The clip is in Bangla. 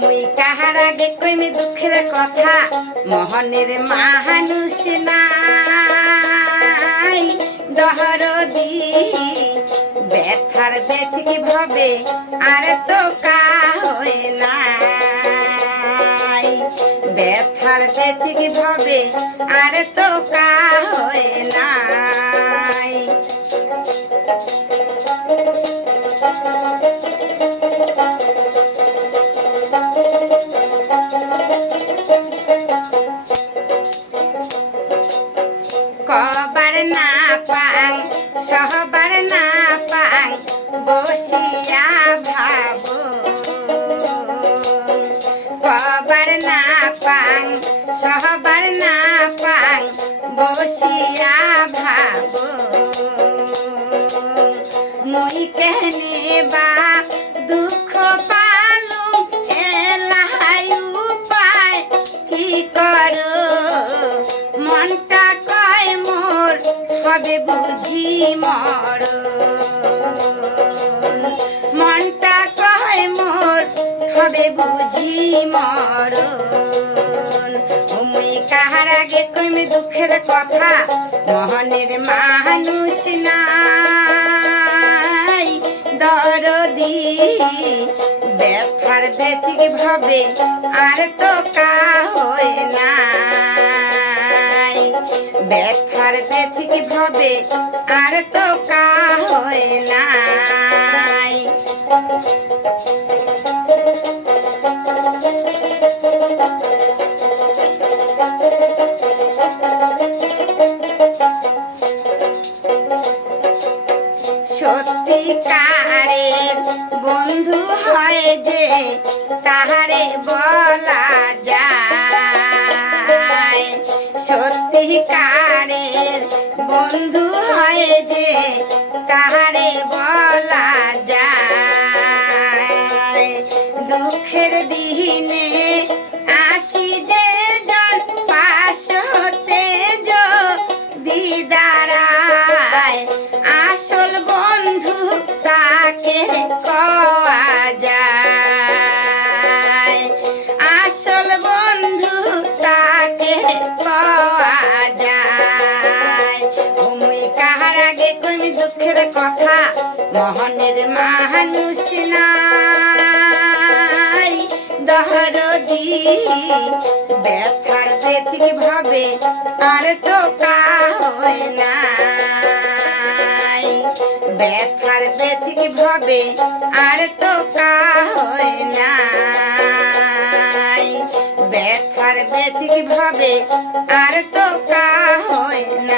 মুই কাহার আগে কইমি দুঃখের কথা, মোহনের মানুষ নাই দহরদি। ব্যথার ব্যথিক ভবে আর তো কা হয় নাই, ব্যথার ব্যথিক ভবে আর তো কা হয় নাই। কবার না পাং সহবার না পাং বসিয়া ভাবো, কবার না পাং সহবার না পাং বসিয়া ভাবো। মুই কেহনে বা দুঃখ পালু এলাই উপায় কি করো, মনটা কয় মোর হবে বুঝি মরণ, মনটা কয় মোর হবে বুঝি মরণ। মুই কাহার আগে কইমি দুঃখের কথা, মোহনের মানুষ নাই দরদি। ব্যথার ব্যথিক ভবে আর তো কা হয় নাই, ব্যথার ব্যথিক ভবে আর তো কা হয় নাই। সত্যিকারের বন্ধু হয় যে তাহারে বলা যায়, সত্যিকারের বন্ধু হয় যে তাহারে বলা যায়। দুঃখের দিনে আসি যে জন পাশ হতে দিদারায়, আসল বন্ধু তাকে কওয়া যায়, আসল বন্ধু তাকে কওয়া যায়। মুই কাহার আগে কইমি দুঃখের কথা, মোহনের মানুষ নাই দহরদি। ব্যথার ব্যথিক ভাবে আর তো কা হয় নাই, ব্যথার ব্যথিক ভাবে আর তো কা হয় নাই, ব্যথার ব্যথিক ভাবে আর তো কা হয় না।